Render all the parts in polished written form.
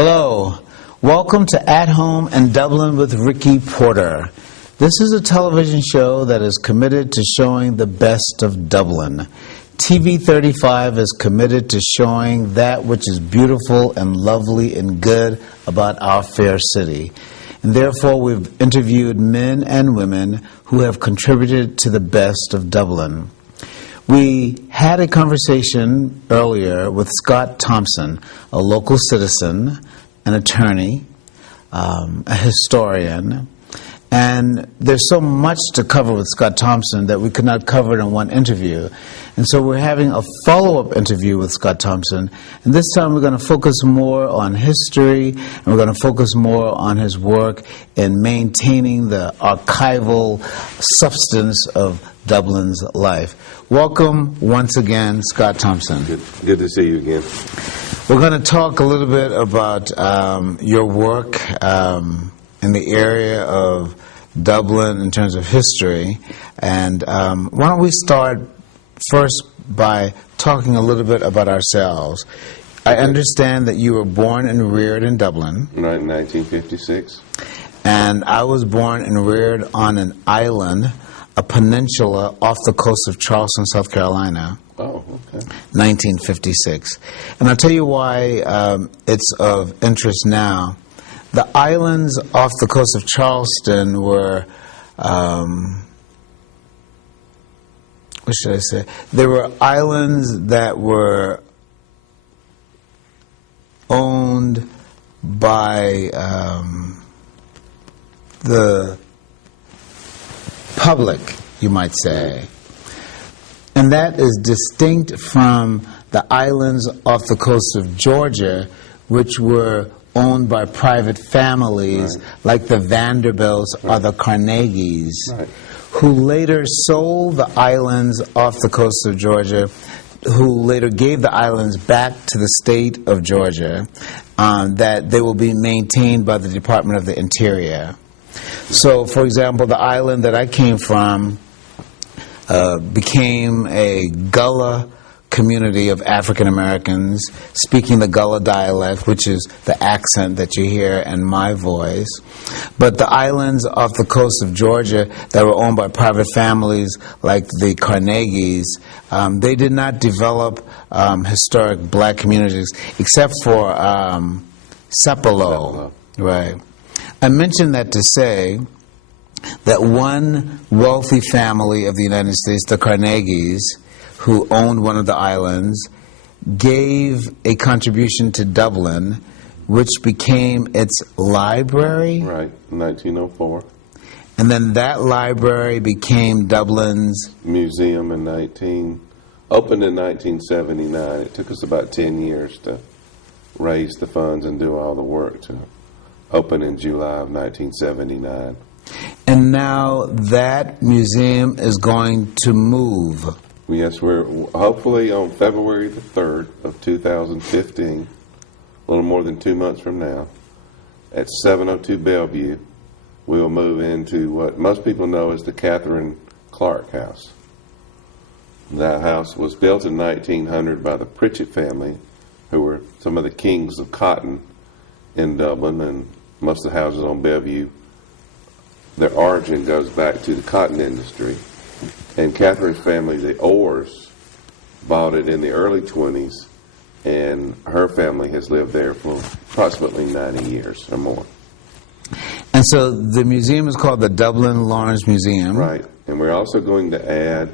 Hello, welcome to At Home in Dublin with Ricky Porter. This is a television show that is committed to showing the best of Dublin. TV 35 is committed to showing that which is beautiful and lovely and good about our fair city. And therefore, we've interviewed men and women who have contributed to the best of Dublin. We had a conversation earlier with Scott Thompson, a local citizen, an attorney, a historian, and there's so much to cover with Scott Thompson that we could not cover it in one interview. And so we're having a follow-up interview with Scott Thompson, and this time we're going to focus more on history, and we're going to focus more on his work in maintaining the archival substance of Dublin's life. Welcome once again, Scott Thompson. Good to see you again. We're going to talk a little bit about your work in the area of Dublin in terms of history. And why don't we start first by talking a little bit about ourselves. I understand that you were born and reared in Dublin. Right, in 1956. And I was born and reared on an island, a peninsula off the coast of Charleston, South Carolina. Oh, okay. 1956. And I'll tell you why it's of interest now. The islands off the coast of Charleston were, what should I say? There were islands that were owned by the public, you might say. And that is distinct from the islands off the coast of Georgia, which were owned by private families, right, like the Vanderbilts, right, or the Carnegies, right, who later sold the islands off the coast of Georgia, who later gave the islands back to the state of Georgia, that they will be maintained by the Department of the Interior. So, for example, the island that I came from became a Gullah community of African Americans speaking the Gullah dialect, which is the accent that you hear in my voice. But the islands off the coast of Georgia that were owned by private families like the Carnegies, they did not develop historic black communities except for Sepulveda. Right. I mention that to say that one wealthy family of the United States, the Carnegies, who owned one of the islands, gave a contribution to Dublin, which became its library. Right, 1904. And then that library became Dublin's museum opened in 1979. It took us about 10 years to raise the funds and do all the work to open in July of 1979. And now that museum is going to move. Yes, we're hopefully on February the 3rd of 2015, a little more than 2 months from now, at 702 Bellevue, we will move into what most people know as the Catherine Clark House. That house was built in 1900 by the Pritchett family, who were some of the kings of cotton in Dublin, and most of the houses on Bellevue, their origin goes back to the cotton industry. And Catherine's family, the Orrs, bought it in the early 20s, and her family has lived there for approximately 90 years or more. And so the museum is called the Dublin Lawrence Museum. Right, and we're also going to add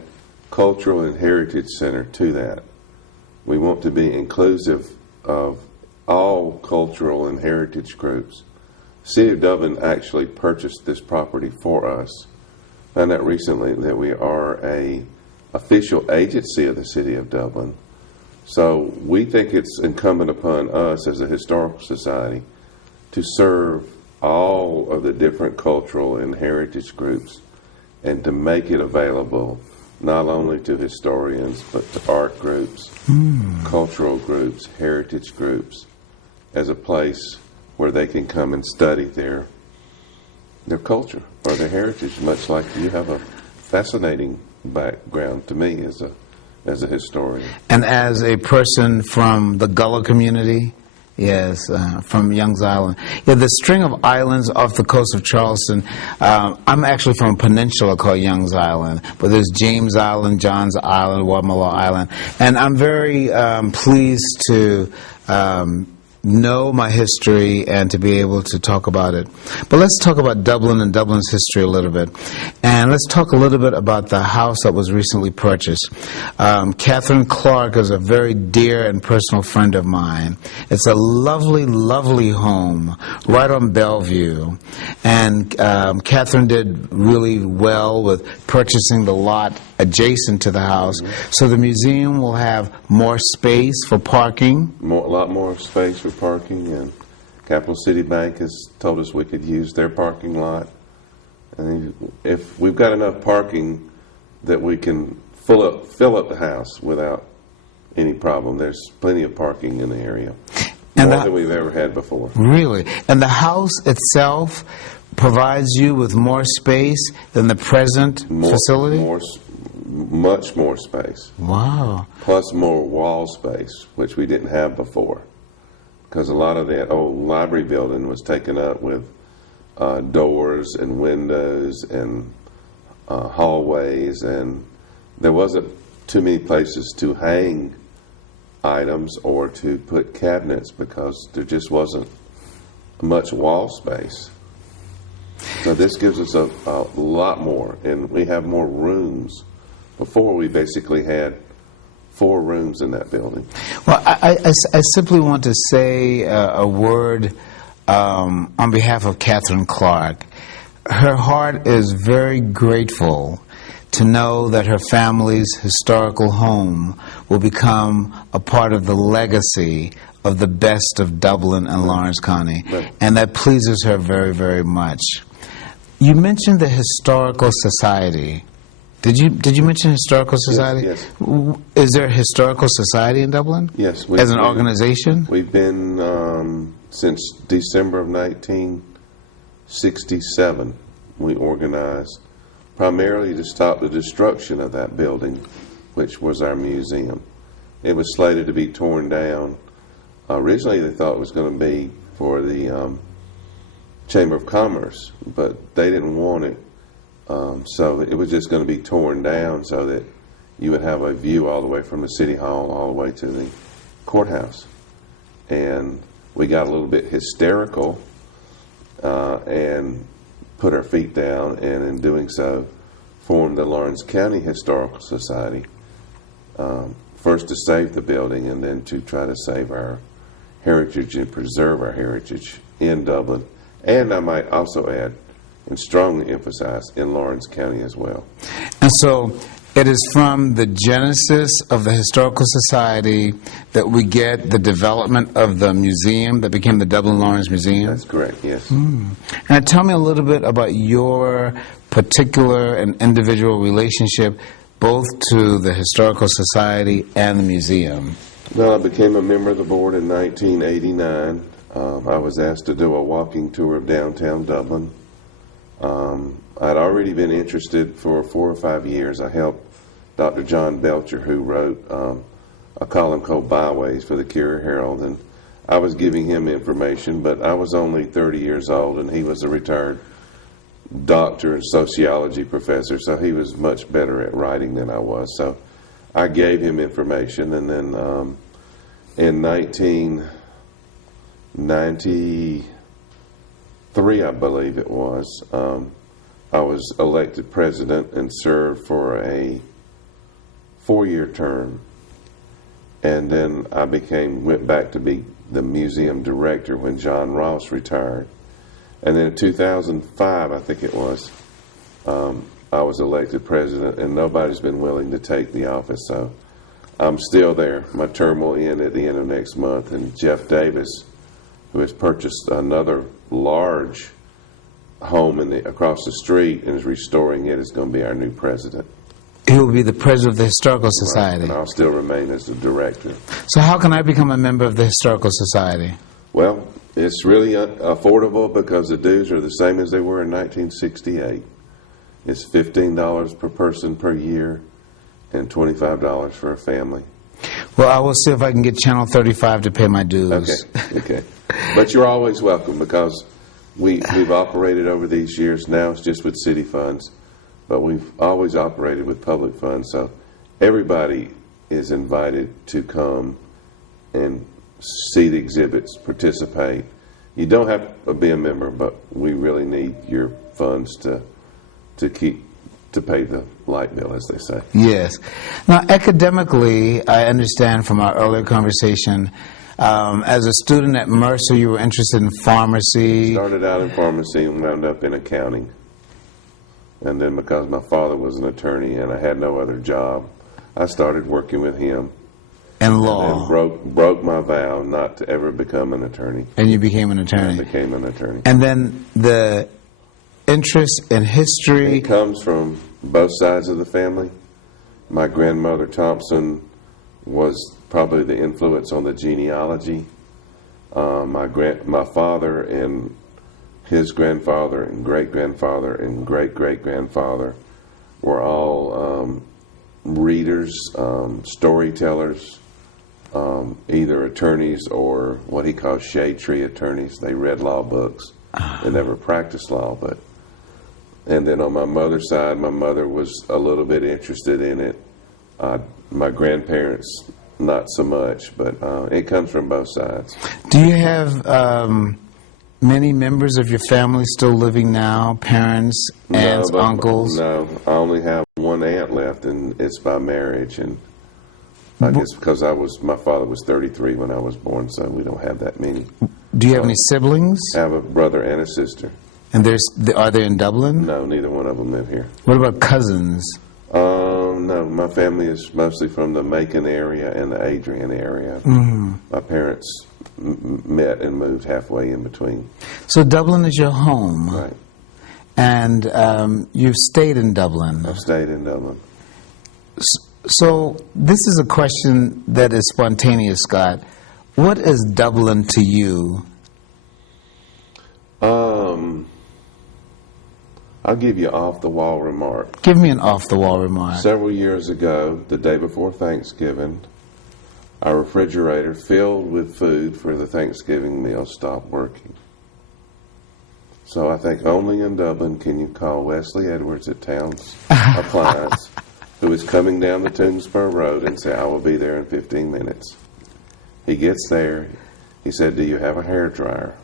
Cultural and Heritage Center to that. We want to be inclusive of all cultural and heritage groups. The City of Dublin actually purchased this property for us. Found out recently that we are an official agency of the City of Dublin. So we think it's incumbent upon us as a historical society to serve all of the different cultural and heritage groups and to make it available not only to historians but to art groups, cultural groups, heritage groups, as a place where they can come and study their culture or their heritage, much like you have a fascinating background to me as a historian. And as a person from the Gullah community, Yes, from Young's Island. Yeah, the string of islands off the coast of Charleston. I'm actually from a peninsula called Young's Island, but there's James Island, John's Island, Wamala Island, and I'm very pleased to know my history and to be able to talk about it. But let's talk about Dublin and Dublin's history a little bit. And let's talk a little bit about the house that was recently purchased. Catherine Clark is a very dear and personal friend of mine. It's a lovely, lovely home right on Bellevue. And Catherine did really well with purchasing the lot adjacent to the house. So the museum will have more space for parking. A lot more space for parking, and Capital City Bank has told us we could use their parking lot. And if we've got enough parking that we can fill up the house without any problem. There's plenty of parking in the area, more than we've ever had before. Really? And the house itself provides you with more space than the present facility? Much more space. Wow. Plus more wall space, which we didn't have before. Because a lot of that old library building was taken up with doors and windows and hallways, and there wasn't too many places to hang items or to put cabinets because there just wasn't much wall space. So this gives us a lot more, and we have more rooms. Before, we basically had 4 rooms in that building. Well, I simply want to say a word on behalf of Catherine Clark. Her heart is very grateful to know that her family's historical home will become a part of the legacy of the best of Dublin and Lawrence County, and that pleases her very, very much. You mentioned the Historical Society. Did you mention Historical Society? Yes. Is there a Historical Society in Dublin? Yes. As an organization? We've been since December of 1967. We organized primarily to stop the destruction of that building, which was our museum. It was slated to be torn down. Originally, they thought it was going to be for the Chamber of Commerce, but they didn't want it. So it was just going to be torn down so that you would have a view all the way from the City Hall all the way to the courthouse. And we got a little bit hysterical and put our feet down, and in doing so formed the Lawrence County Historical Society, first to save the building and then to try to save our heritage and preserve our heritage in Dublin. And I might also add and strongly emphasize in Lawrence County as well. And so it is from the genesis of the Historical Society that we get the development of the museum that became the Dublin Lawrence Museum? That's correct, yes. And tell me a little bit about your particular and individual relationship both to the Historical Society and the museum. Well, I became a member of the board in 1989. I was asked to do a walking tour of downtown Dublin. I'd already been interested for 4 or 5 years. I helped Dr. John Belcher, who wrote a column called Byways for the Courier Herald, and I was giving him information, but I was only 30 years old, and he was a retired doctor and sociology professor, so he was much better at writing than I was. So I gave him information, and then in 1993, I believe it was, I was elected president and served for a 4-year term. And then I went back to be the museum director when John Ross retired. And then in 2005, I think it was, I was elected president, and nobody's been willing to take the office. So I'm still there. My term will end at the end of next month. And Jeff Davis, who has purchased another large home across the street and is restoring it, is going to be our new president. He will be the president of the Historical Society. Right, and I'll still remain as the director. So how can I become a member of the Historical Society? Well, it's really affordable because the dues are the same as they were in 1968. It's $15 per person per year and $25 for a family. Well, I will see if I can get Channel 35 to pay my dues. Okay. But you're always welcome, because we've operated over these years. Now it's just with city funds, but we've always operated with public funds. So everybody is invited to come and see the exhibits, participate. You don't have to be a member, but we really need your funds to pay the light bill, as they say. Yes. Now, academically, I understand from our earlier conversation, as a student at Mercer, you were interested in pharmacy. Started out in pharmacy and wound up in accounting. And then because my father was an attorney and I had no other job, I started working with him. And law. And broke my vow not to ever become an attorney. And you became an attorney. I became an attorney. And then the interest in history. It comes from both sides of the family. My grandmother Thompson was probably the influence on the genealogy. My father and his grandfather and great-grandfather and great-great-grandfather were all readers, storytellers, either attorneys or what he calls shade tree attorneys. They read law books. They never practiced law, but. And then on my mother's side, my mother was a little bit interested in it. My grandparents, not so much, but it comes from both sides. Do you have many members of your family still living now? Parents, aunts, uncles? No, I only have one aunt left, and it's by marriage. And I guess because my father was 33 when I was born, so we don't have that many. Do you have any siblings? I have a brother and a sister. And are they in Dublin? No, neither one of them live here. What about cousins? No, my family is mostly from the Macon area and the Adrian area. Mm-hmm. My parents met and moved halfway in between. So Dublin is your home. Right. And you've stayed in Dublin. I've stayed in Dublin. So this is a question that is spontaneous, Scott. What is Dublin to you? I'll give you an off-the-wall remark. Give me an off-the-wall remark. Several years ago, the day before Thanksgiving, our refrigerator filled with food for the Thanksgiving meal stopped working. So I think only in Dublin can you call Wesley Edwards at Towns Appliance, who is coming down the Toomsboro Road, and say, I will be there in 15 minutes. He gets there. He said, do you have a hairdryer?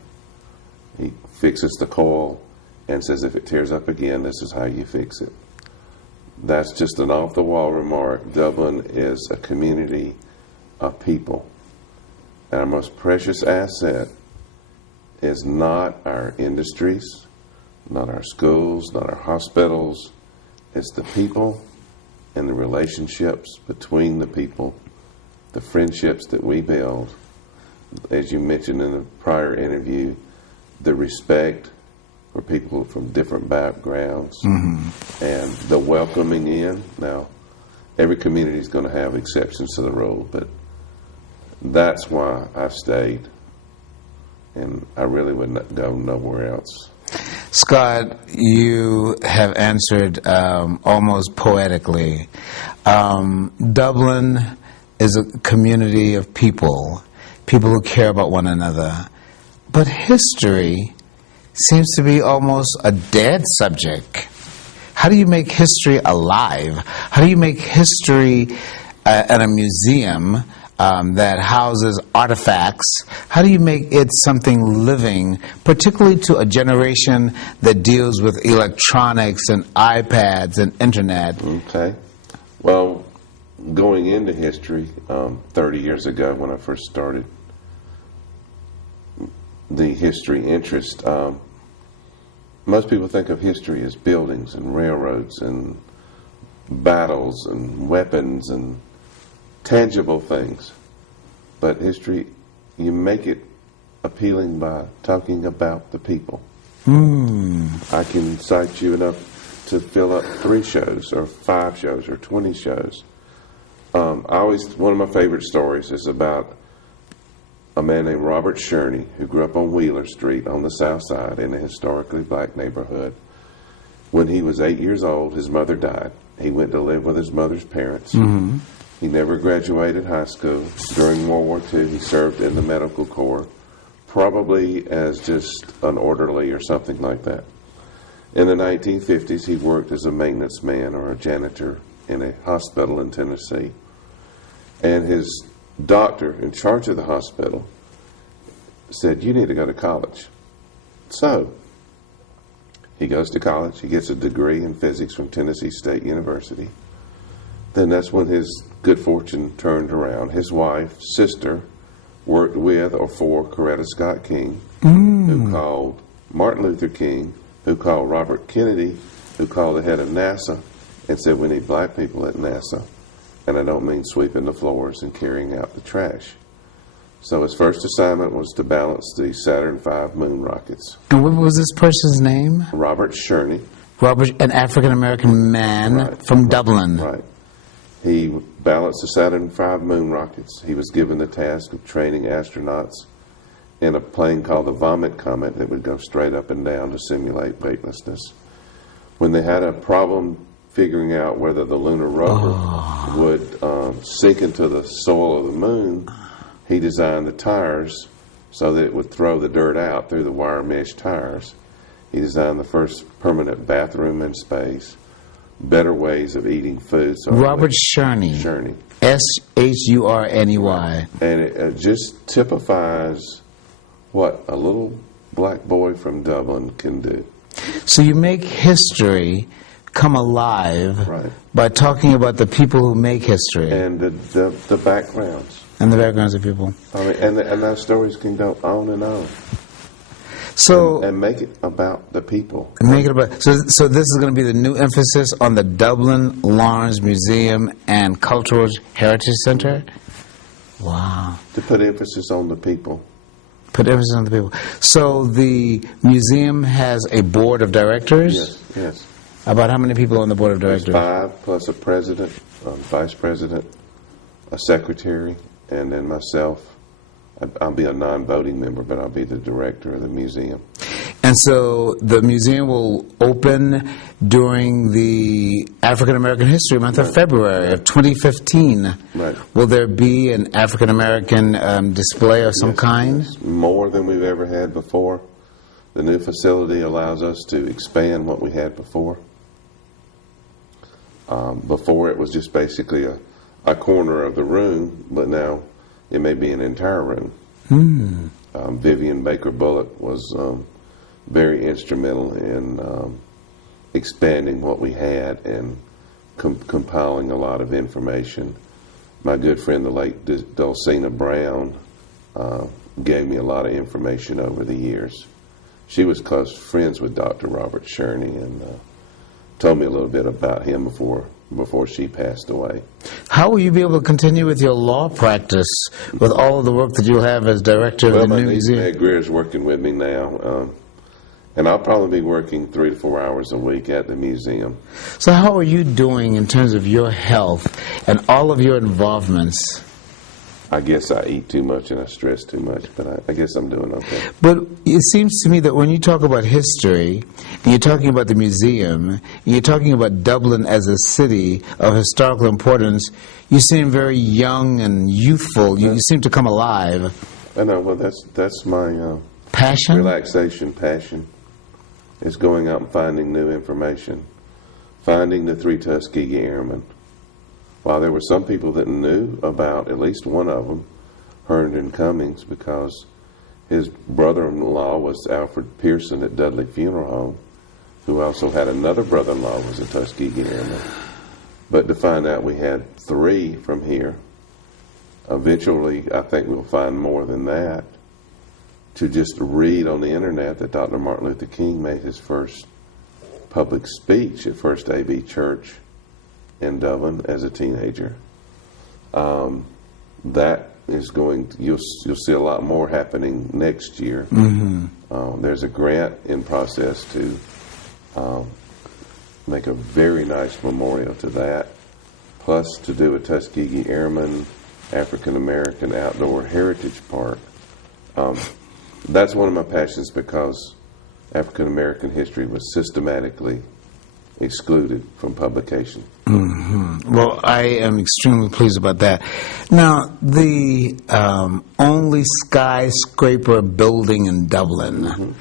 He fixes the coil and says, if it tears up again, this is how you fix it. That's just an off-the-wall remark. Dublin is a community of people. And our most precious asset is not our industries, not our schools, not our hospitals. It's the people and the relationships between the people, the friendships that we build. As you mentioned in the prior interview, the respect for people from different backgrounds, and the welcoming in. Now, every community is going to have exceptions to the rule, but that's why I've stayed, and I really would not go nowhere else. Scott, you have answered almost poetically. Dublin is a community of people who care about one another. But history seems to be almost a dead subject. How do you make history alive? How do you make history at a museum that houses artifacts? How do you make it something living, particularly to a generation that deals with electronics and iPads and internet? Okay. Well, going into history, 30 years ago when I first started the history interest, most people think of history as buildings and railroads and battles and weapons and tangible things. But history, you make it appealing by talking about the people. I can cite you enough to fill up 3 shows or 5 shows or 20 shows. One of my favorite stories is about a man named Robert Sherney, who grew up on Wheeler Street on the south side in a historically black neighborhood. When he was 8 years old, his mother died. He went to live with his mother's parents. He never graduated high school. During World War II, he served in the medical corps, probably as just an orderly or something like that. In the 1950s, he worked as a maintenance man or a janitor in a hospital in Tennessee. And his doctor in charge of the hospital said, "You need to go to college." So he goes to college. He gets a degree in physics from Tennessee State University. Then that's when his good fortune turned around. His wife, sister, worked with or for Coretta Scott King, who called Martin Luther King, who called Robert Kennedy, who called the head of NASA, and said, "We need black people at NASA." And I don't mean sweeping the floors and carrying out the trash. So his first assignment was to balance the Saturn V moon rockets. And what was this person's name? Robert Sherney. Robert, an African-American man from Dublin. Right. He balanced the Saturn V moon rockets. He was given the task of training astronauts in a plane called the Vomit Comet that would go straight up and down to simulate weightlessness. When they had a problem figuring out whether the lunar rover would sink into the soil of the moon, he designed the tires so that it would throw the dirt out through the wire mesh tires. He designed the first permanent bathroom in space, better ways of eating food. So Robert Sherney. Sherney. Shurney. And it just typifies what a little black boy from Dublin can do. So you make history come alive Right. by talking about the people who make history And the backgrounds. and the backgrounds of people. I mean, and those stories can go on and on. So And make it about the people. make it about. So this is going to be the new emphasis on the Dublin Lawrence Museum and Cultural Heritage Center. Wow. To put emphasis on the people. Put emphasis on the people. So the museum has a board of directors. Yes. About how many people on the board of There's directors? 5 plus a president, a vice president, a secretary, and then myself. I'll be a non-voting member, but I'll be the director of the museum. And so the museum will open during the African American History Month of February of 2015. Right. Will there be an African American display of some kind? Yes, more than we've ever had before. The new facility allows us to expand what we had before. Before it was just basically a corner of the room, but now it may be an entire room. Vivian Baker Bullock was very instrumental in expanding what we had and compiling a lot of information. My good friend, the late Dulcina Brown, gave me a lot of information over the years. She was close friends with Dr. Robert Sherney and told me a little bit about him before she passed away. How will you be able to continue with your law practice with all of the work that you'll have as director of the My new niece museum? Meg Greer is working with me now, and I'll probably be working 3 to 4 hours a week at the museum. So how are you doing in terms of your health and all of your involvements? I guess I eat too much and I stress too much, but I guess I'm doing okay. But it seems to me that when you talk about history, and you're talking about the museum, and you're talking about Dublin as a city of historical importance, you seem very young and youthful. You seem to come alive. I know. Well, that's my Passion? relaxation passion. Is going out and finding new information, finding the 3 Tuskegee Airmen. While there were some people that knew about at least one of them, Herndon Cummings, because his brother-in-law was Alfred Pearson at Dudley Funeral Home, who also had another brother-in-law who was a Tuskegee Airman. But to find out we had 3 from here, eventually I think we'll find more than that. To just read on the internet that Dr. Martin Luther King made his first public speech at First A.B. Church in Dublin as a teenager. That is you'll see a lot more happening next year. There's a grant in process to make a very nice memorial to that, plus to do a Tuskegee Airmen African American Outdoor Heritage Park. That's one of my passions because African American history was systematically excluded from publication. Well, I am extremely pleased about that. Now, the only skyscraper building in Dublin.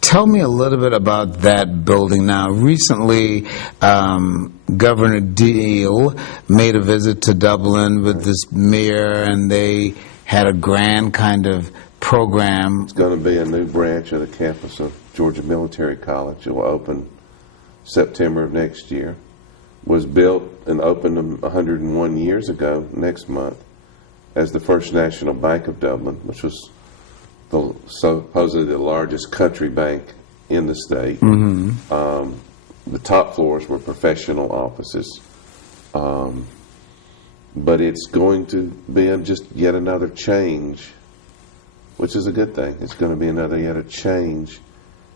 Tell me a little bit about that building. Now, recently, Governor Deal made a visit to Dublin with this mayor, and they had a grand kind of program. It's going to be a new branch of the campus of Georgia Military College. It will open September of next year. Was built and opened 101 years ago next month as the first national bank of Dublin, which was supposedly the largest country bank in the state. The top floors were professional offices. But it's going to be just yet another change, which is a good thing. It's going to be yet a change,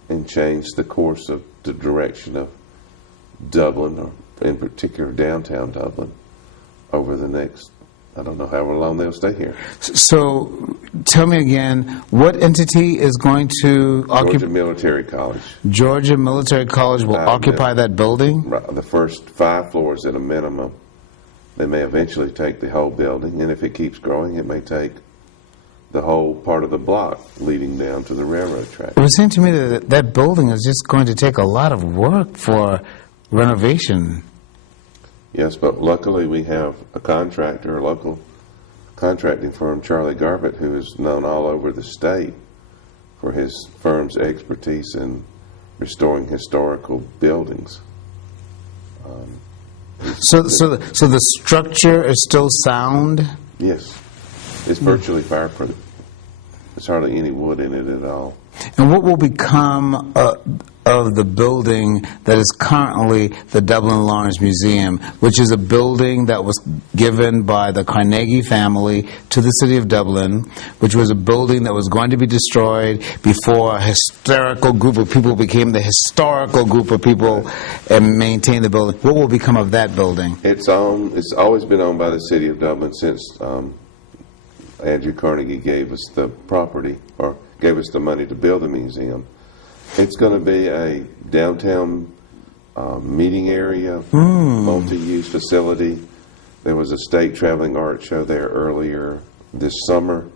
and change the course of the direction of Dublin, or in particular downtown Dublin, over the next, I don't know however long they'll stay here. So, tell me again, what entity is going to occupy? Georgia Military College. Georgia Military College will occupy that building? Right, the first 5 floors at a minimum. They may eventually take the whole building, and if it keeps growing, it may take the whole part of the block leading down to the railroad track. It was saying to me that that building is just going to take a lot of work for renovation. Yes, but luckily we have a contractor, a local contracting firm, Charlie Garbutt, who is known all over the state for his firm's expertise in restoring historical buildings. So the structure is still sound? Yes. It's virtually fireproof. There's hardly any wood in it at all. And what will become of the building that is currently the Dublin Lawrence Museum, which is a building that was given by the Carnegie family to the city of Dublin, which was a building that was going to be destroyed before a hysterical group of people became the historical group of people and maintained the building? What will become of that building? It's always been owned by the city of Dublin since Andrew Carnegie gave us the property, or gave us the money to build the museum. It's going to be a downtown meeting area, multi-use facility. There was a state traveling art show there earlier this summer.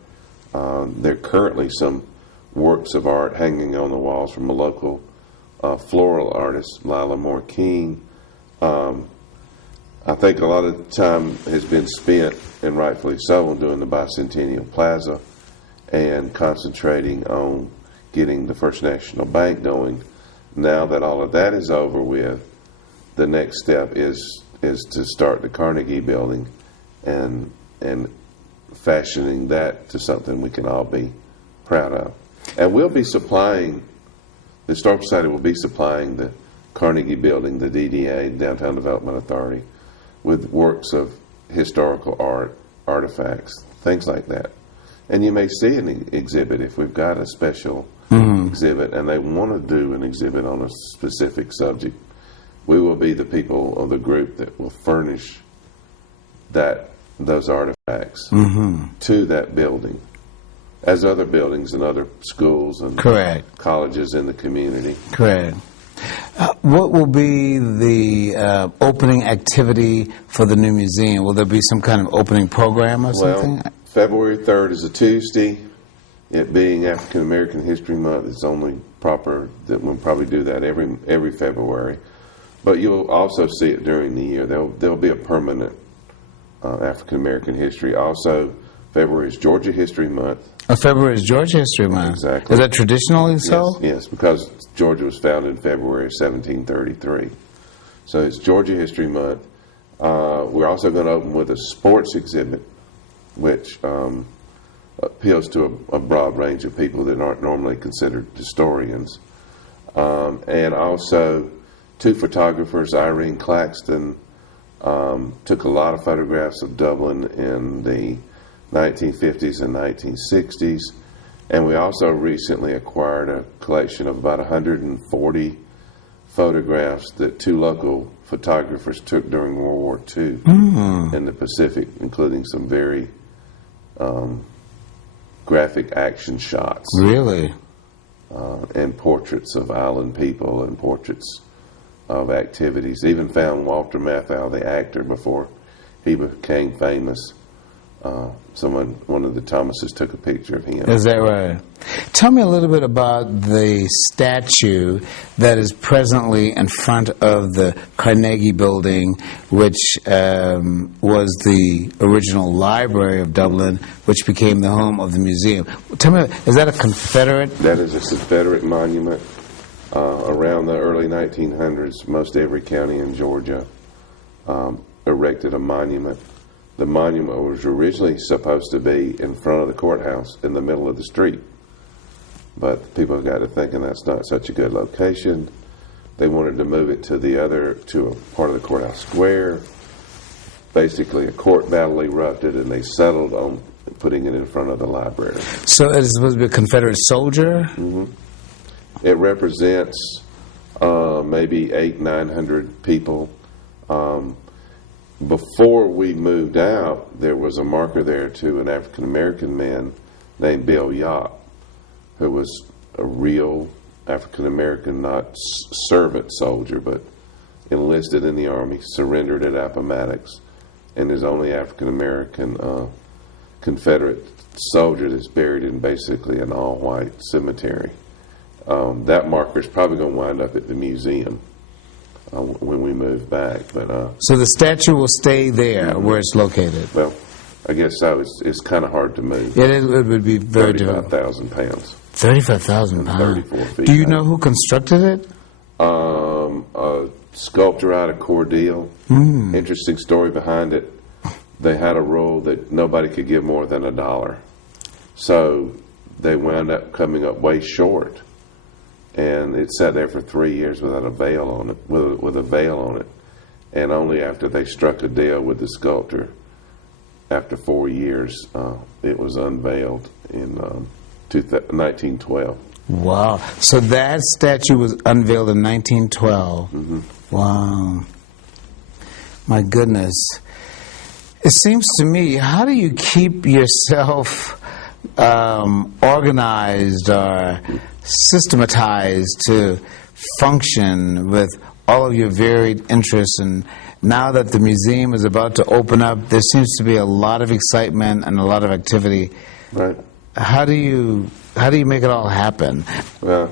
There are currently some works of art hanging on the walls from a local floral artist, Lila Moore King. I think a lot of time has been spent, and rightfully so, on doing the Bicentennial Plaza and concentrating on getting the First National Bank going. Now that all of that is over with, the next step is to start the Carnegie Building and fashioning that to something we can all be proud of. And we'll be supplying, the Historical Society will be supplying the Carnegie Building, the DDA, Downtown Development Authority, with works of historical art, artifacts, things like that. And you may see an exhibit if we've got a special exhibit and they want to do an exhibit on a specific subject. We will be the people of the group that will furnish those artifacts to that building, as other buildings and other schools and colleges in the community. Correct. What will be the opening activity for the new museum? Will there be some kind of opening program or something? Well, February 3rd is a Tuesday. It being African American History Month, it's only proper that we'll probably do that every February. But you'll also see it during the year. There'll be a permanent African American history. Also, February is Georgia History Month. February is Georgia History Month. Exactly. Is that traditionally so? Yes, because Georgia was founded in February of 1733. So it's Georgia History Month. We're also going to open with a sports exhibit, which appeals to a broad range of people that aren't normally considered historians. And also 2 photographers, Irene Claxton, took a lot of photographs of Dublin in the 1950s and 1960s. And we also recently acquired a collection of about 140 photographs that 2 local photographers took during World War II in the Pacific, including some very graphic action shots. Really? And portraits of island people and portraits of activities. Even found Walter Matthau, the actor, before he became famous. One of the Thomases took a picture of him. Is that right? Tell me a little bit about the statue that is presently in front of the Carnegie building, which was the original library of Dublin, which became the home of the museum. Tell me, is that a Confederate? That is a Confederate monument. Around the early 1900s, most every county in Georgia erected a monument. The monument was originally supposed to be in front of the courthouse in the middle of the street. But people got to thinking that's not such a good location. They wanted to move it to a part of the courthouse square. Basically, a court battle erupted, and they settled on putting it in front of the library. So it is supposed to be a Confederate soldier? Mm-hmm. It represents maybe 800-900 people. Before we moved out, there was a marker there to an African-American man named Bill Yop, who was a real African-American, not servant soldier, but enlisted in the Army, surrendered at Appomattox, and is only African-American Confederate soldier that's buried in basically an all-white cemetery. That marker is probably going to wind up at the museum when we move back. But so the statue will stay there where it's located? Well, I guess so. It's kind of hard to move. It would be very difficult. 35,000 pounds. 35,000 pounds. 34 feet. Do you know who constructed it? A sculptor out of Cordele. Interesting story behind it. They had a rule that nobody could give more than $1. So they wound up coming up way short. And it sat there for 3 years without a veil on it, with a veil on it. And only after they struck a deal with the sculptor, after 4 years, it was unveiled in 1912. Wow. So that statue was unveiled in 1912. Mm-hmm. Wow. My goodness. It seems to me, how do you keep yourself organized or systematized to function with all of your varied interests? And now that the museum is about to open up, there seems to be a lot of excitement and a lot of activity. Right. How do you make it all happen? Well,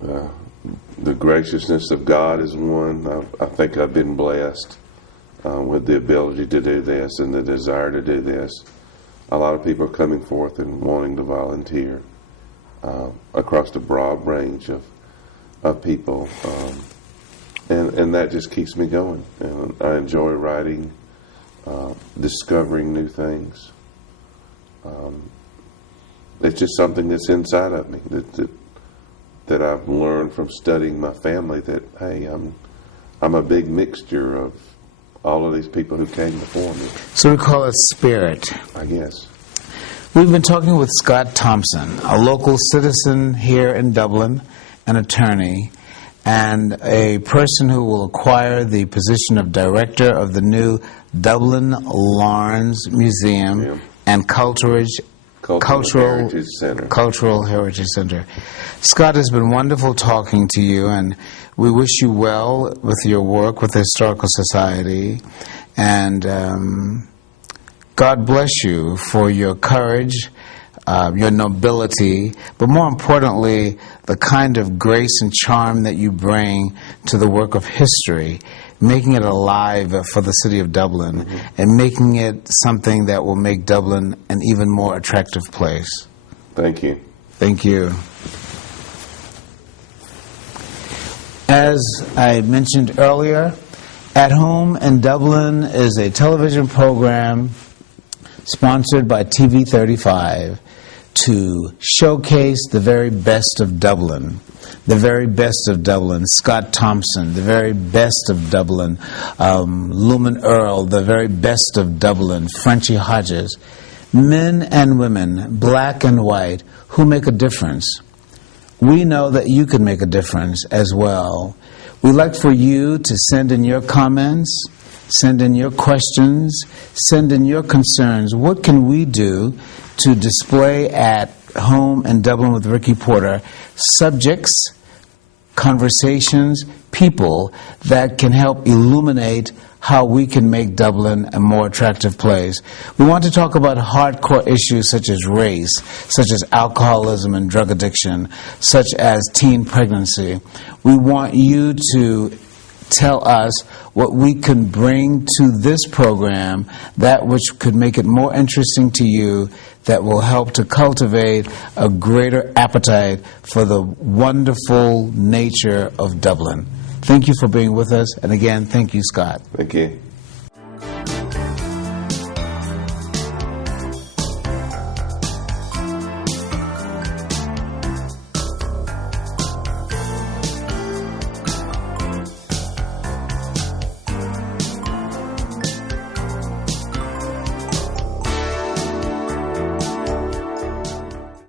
the graciousness of God is one. I think I've been blessed with the ability to do this and the desire to do this. A lot of people are coming forth and wanting to volunteer across a broad range of people, and that just keeps me going. And I enjoy writing, discovering new things. It's just something that's inside of me that I've learned from studying my family. That hey, I'm a big mixture of all of these people who came before me. So we call it spirit. I guess. We've been talking with Scott Thompson, a local citizen here in Dublin, an attorney, and a person who will acquire the position of director of the new Dublin Laurens Museum and Cultural Heritage Center. Scott, has been wonderful talking to you, and we wish you well with your work with the Historical Society, and God bless you for your courage, your nobility, but more importantly, the kind of grace and charm that you bring to the work of history, making it alive for the city of Dublin, and making it something that will make Dublin an even more attractive place. Thank you. Thank you. As I mentioned earlier, At Home in Dublin is a television program sponsored by TV 35 to showcase the very best of Dublin. The very best of Dublin, Scott Thompson, the very best of Dublin, Lumen Earl, the very best of Dublin, Frenchie Hodges, men and women, black and white, who make a difference. We know that you can make a difference as well. We'd like for you to send in your comments, send in your questions, send in your concerns. What can we do to display At Home in Dublin with Ricky Porter subjects conversations, people that can help illuminate how we can make Dublin a more attractive place. We want to talk about hardcore issues such as race, such as alcoholism and drug addiction, such as teen pregnancy. We want you to tell us what we can bring to this program, that which could make it more interesting to you, that will help to cultivate a greater appetite for the wonderful nature of Dublin. Thank you for being with us, and again, thank you, Scott. Thank you.